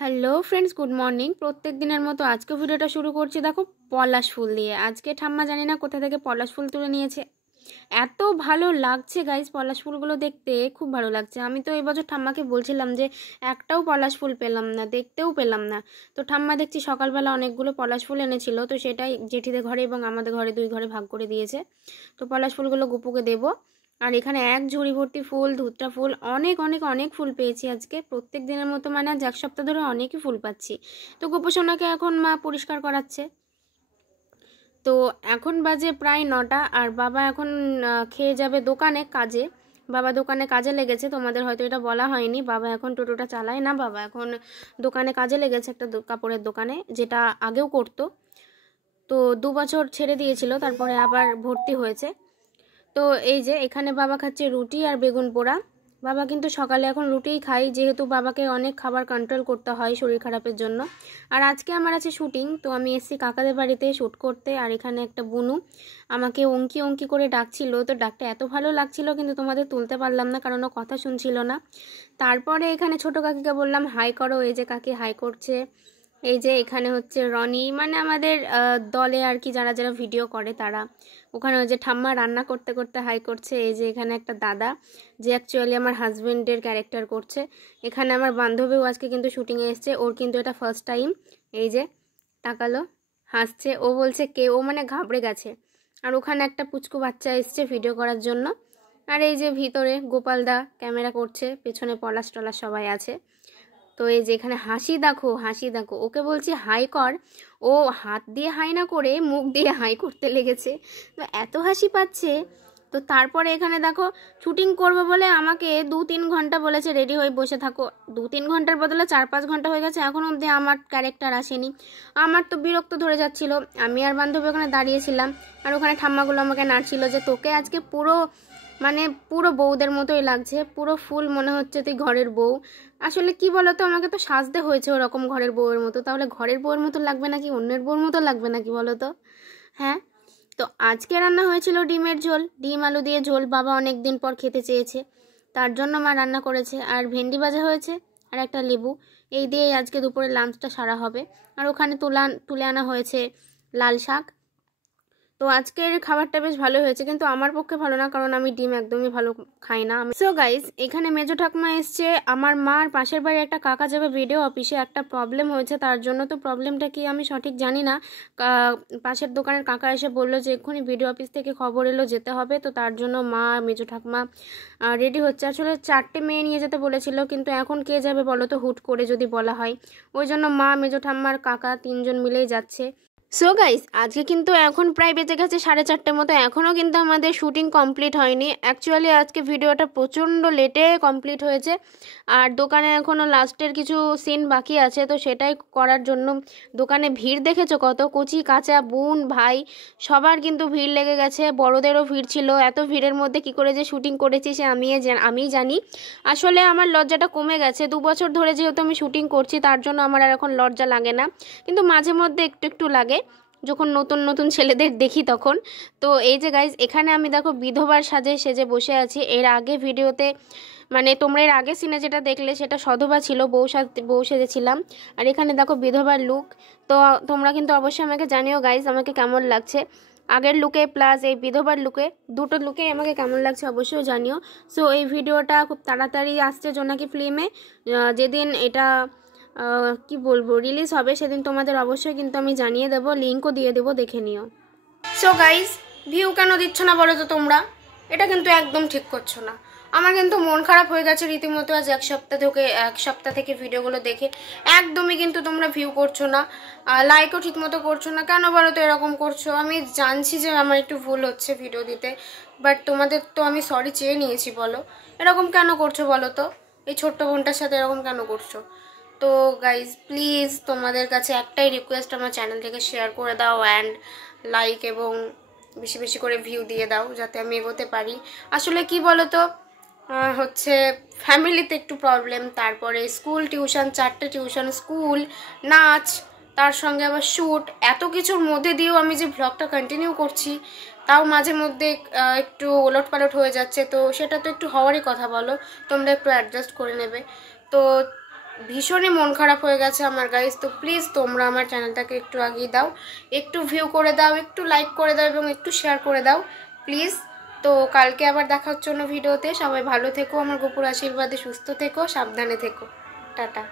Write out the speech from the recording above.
Hello friends, good morning. প্রত্যেক দিনের মতো আজকে ভিডিওটা শুরু করছি দেখো পলাশ ফুল দিয়ে। আজকে ঠাম্মা জানি না কোথা থেকে পলাশ ফুল তুলে নিয়েছে, এত ভালো লাগছে গাইজ। পলাশ ফুলগুলো দেখতে খুব ভালো লাগছে। আমি তো এবছর ঠাম্মাকে বলছিলাম যে একটাও পলাশ ফুল পেলাম না, দেখতেও পেলাম না। তো ঠাম্মা দেখছি সকালবেলা অনেকগুলো পলাশ ফুল এনেছিল, তো সেটাই জেঠিদের ঘরে এবং আমাদের ঘরে দুই ঘরে ভাগ করে দিয়েছে। তো পলাশ ফুলগুলো গুপুকে দেবো। আর এখানে এক ঝুড়ি ভর্তি ফুল, ধুতরা ফুল, অনেক অনেক অনেক ফুল পেয়েছি আজকে। প্রত্যেক দিনের মতো মানে আজ এক সপ্তাহ ধরে অনেকই ফুল পাচ্ছি। তো গোপোষণাকে এখন মা পরিষ্কার করাচ্ছে। তো এখন বাজে প্রায় 9টা, আর বাবা এখন খেয়ে যাবে দোকানে কাজে। বাবা দোকানে কাজে লেগেছে, তোমাদের হয়তো এটা বলা হয়নি। বাবা এখন টোটোটা চালায় না, বাবা এখন দোকানে কাজে লেগেছে, একটা কাপড়ের দোকানে, যেটা আগেও করতো। তো 2 বছর ছেড়ে দিয়েছিল, তারপরে আবার ভর্তি হয়েছে। তো এই যে এখানে বাবা খাচ্ছে রুটি আর বেগুন পোড়া। বাবা কিন্তু সকালে এখন রুটিই খাই, যেহেতু বাবাকে অনেক খাবার কন্ট্রোল করতে হয় শরীর খারাপের জন্য। আর আজকে আমার আছে শুটিং, তো আমি এসেছি কাকাদের বাড়িতে শ্যুট করতে। আর এখানে একটা বুনু আমাকে অঙ্কি অঙ্কি করে ডাকছিল, তো ডাকটা এত ভালো লাগছিল, কিন্তু তোমাদের তুলতে পারলাম না কারণ ও কথা শুনছিল না। তারপরে এখানে ছোট কাকিকে বললাম হাই করো, এই যে কাকি হাই করছে। এই যে এখানে হচ্ছে রনি, মানে আমাদের দলে আর কি যারা যারা ভিডিও করে তারা। ওখানে ওই যে ঠাম্মা রান্না করতে করতে হাই করছে। এই যে এখানে একটা দাদা যে অ্যাকচুয়ালি আমার হাজব্যান্ডের ক্যারেক্টার করছে। এখানে আমার বান্ধবীও আজকে কিন্তু শুটিংয়ে এসছে, ওর কিন্তু এটা ফার্স্ট টাইম। এই যে তাকালো, হাসছে, ও বলছে কে, ও মানে ঘাবড়ে গেছে। আর ওখানে একটা পুচকু বাচ্চা এসছে ভিডিও করার জন্য। আর এই যে ভিতরে গোপালদা ক্যামেরা করছে, পেছনে পলাশ টলাশ সবাই আছে। তো এই যে এখানে হাসি দেখো, হাসি দেখো, ওকে বলছি হাই কর, ও হাত দিয়ে হাই না করে মুখ দিয়ে হাই করতে লেগেছে। তো এত হাসি পাচ্ছে। তো তারপরে এখানে দেখো শুটিং করবো বলে আমাকে 2-3 ঘন্টা বলেছে রেডি হয়ে বসে থাকো। 2-3 ঘন্টার বদলে 4-5 ঘন্টা হয়ে গেছে, এখনও অবধি আমার ক্যারেক্টার আসেনি। আমার তো বিরক্ত ধরে যাচ্ছিল। আমি আর বান্ধবী ওখানে দাঁড়িয়েছিলাম, আর ওখানে ঠাম্মাগুলো আমাকে নাড়ছিল যে তোকে আজকে পুরো মানে পুরো বউদের মতোই লাগছে, পুরো ফুল মনে হচ্ছে তুই ঘরের বউ। আসলে কি বলতো, আমাকে তো সাজতে হয়েছে ওরকম ঘরের বউয়ের মতো, তাহলে ঘরের বউয়ের মতো লাগবে নাকি অন্যের বউয়ের মতো লাগবে নাকি বলো তো? হ্যাঁ। তো আজকে রান্না হয়েছিল ডিমের ঝোল, ডিম আলু দিয়ে ঝোল। বাবা অনেক দিন পর খেতে চেয়েছে, তার জন্য মা রান্না করেছে। আর ভেন্ডি ভাজা হয়েছে আর একটা লেবু। এই দিয়ে আজকে দুপুরে লাঞ্চটা সারা হবে। আর ওখানে তুলে আনা হয়েছে লাল শাক। তো আজকের খাবারটা বেশ ভালো হয়েছে, কিন্তু আমার পক্ষে ভালো না, কারণ আমি ডিম একদমই ভালো খাই না। সো গাইজ, এখানে মেজো ঠাকুমা এসছে, আমার মার পাশের বাড়ির একটা কাকা যাবে ভিডিও অফিসে, একটা প্রবলেম হয়েছে তার জন্য। তো প্রবলেমটা কি আমি সঠিক জানি না। পাশের দোকানের কাকা এসে বললো যে এক্ষুনি ভিডিও অফিস থেকে খবর এলো, যেতে হবে। তো তার জন্য মা মেজো ঠাকুমা রেডি হচ্ছে। আসলে 4টে মেয়ে নিয়ে যেতে বলেছিল, কিন্তু এখন কে যাবে বলো তো, হুট করে যদি বলা হয়। ওই জন্য মা, মেজো ঠাম্মার কাকা 3জন মিলেই যাচ্ছে। সো গাইস, আজকে কিন্তু এখন প্রায় বেজে গেছে 4:30 মতো, এখনও কিন্তু আমাদের শুটিং কমপ্লিট হয়নি। অ্যাকচুয়ালি আজকে ভিডিওটা প্রচণ্ড লেটে কমপ্লিট হয়েছে, আর দোকানে এখনও লাস্টের কিছু সিন বাকি আছে, তো সেটাই করার জন্য দোকানে ভিড় দেখেছো কত, কচি কাঁচা বোন ভাই সবার কিন্তু ভিড় লেগে গেছে, বড়দেরও ভিড় ছিল। এত ভিড়ের মধ্যে কি করে যে শুটিং করেছি সে আমিই জানি। আসলে আমার লজ্জাটা কমে গেছে, 2 বছর ধরে যেহেতু আমি শুটিং করছি, তার জন্য আমার আর এখন লজ্জা লাগে না, কিন্তু মাঝে মধ্যে একটু একটু লাগে যখন নতুন নতুন ছেলেদের দেখি তখন। তো এই যে গাইজ, এখানে আমি দেখো বিধবার সেজে বসে আছি। এর আগে ভিডিওতে মানে তোমরা এর আগে সিনে যেটা দেখলে সেটা সধবা ছিল, বউ সেজেছিলাম। আর এখানে দেখো বিধবার লুক। তো তোমরা কিন্তু অবশ্যই আমাকে জানিও গাইজ আমাকে কেমন লাগছে, আগের লুকে প্লাস এই বিধবার লুকে, দুটো লুকে আমাকে কেমন লাগছে অবশ্যই জানিও। সো এই ভিডিওটা খুব তাড়াতাড়ি আসছে জোনাকি ফিল্মে। যেদিন এটা কি বলবো রিলিজ হবে সেদিন তোমাদের অবশ্যই কিন্তু আমি জানিয়ে দেবো, লিঙ্কও দিয়ে দেবো, দেখে নিও। সো গাইজ, ভিউ কেন দিচ্ছ না বলো তো তোমরা? এটা কিন্তু একদম ঠিক করছো না। আমার কিন্তু মন খারাপ হয়ে গেছে রীতিমতো আজ এক সপ্তাহ থেকে ভিডিওগুলো দেখে। একদমই কিন্তু তোমরা ভিউ করছো না, লাইকও ঠিক মতো করছো না। কেন বলো তো এরকম করছো? আমি জানছি যে আমার একটু ভুল হচ্ছে ভিডিও দিতে, বাট তোমাদের তো আমি সরি চেয়ে নিয়েছি, বলো এরকম কেন করছো বলো তো? এই ছোট্ট বোনটার সাথে এরকম কেন করছো? তো গাইজ প্লিজ তোমাদের কাছে একটাই রিকোয়েস্ট, আমার চ্যানেলটাকে শেয়ার করে দাও অ্যান্ড লাইক এবং বেশি বেশি করে ভিউ দিয়ে দাও, যাতে আমি এগোতে পারি। আসলে কি বলো তো, হচ্ছে ফ্যামিলিতে একটু প্রবলেম, তারপরে স্কুল টিউশন, 4টে টিউশন, স্কুল, নাচ, তার সঙ্গে আবার শ্যুট, এত কিছুর মধ্যে দিয়েও আমি যে ভ্লগটা কন্টিনিউ করছি, তাও মাঝে মধ্যে একটু ওলটপালট হয়ে যাচ্ছে। তো সেটা তো একটু হওয়ারই কথা, বলো তোমরা একটু অ্যাডজাস্ট করে নেবে। তো ভীষণই মন খারাপ হয়ে গেছে আমার গাইস। তো প্লিজ তোমরা আমার চ্যানেলটাকে একটু আগিয়ে দাও, একটু ভিউ করে দাও, একটু লাইক করে দাও এবং একটু শেয়ার করে দাও প্লিজ। তো কালকে আবার দেখা হচ্ছে অন্য ভিডিওতে। সবাই ভালো থেকো, আমার গোপুর আশীর্বাদে সুস্থ থেকো, সাবধানে থেকো। টাটা।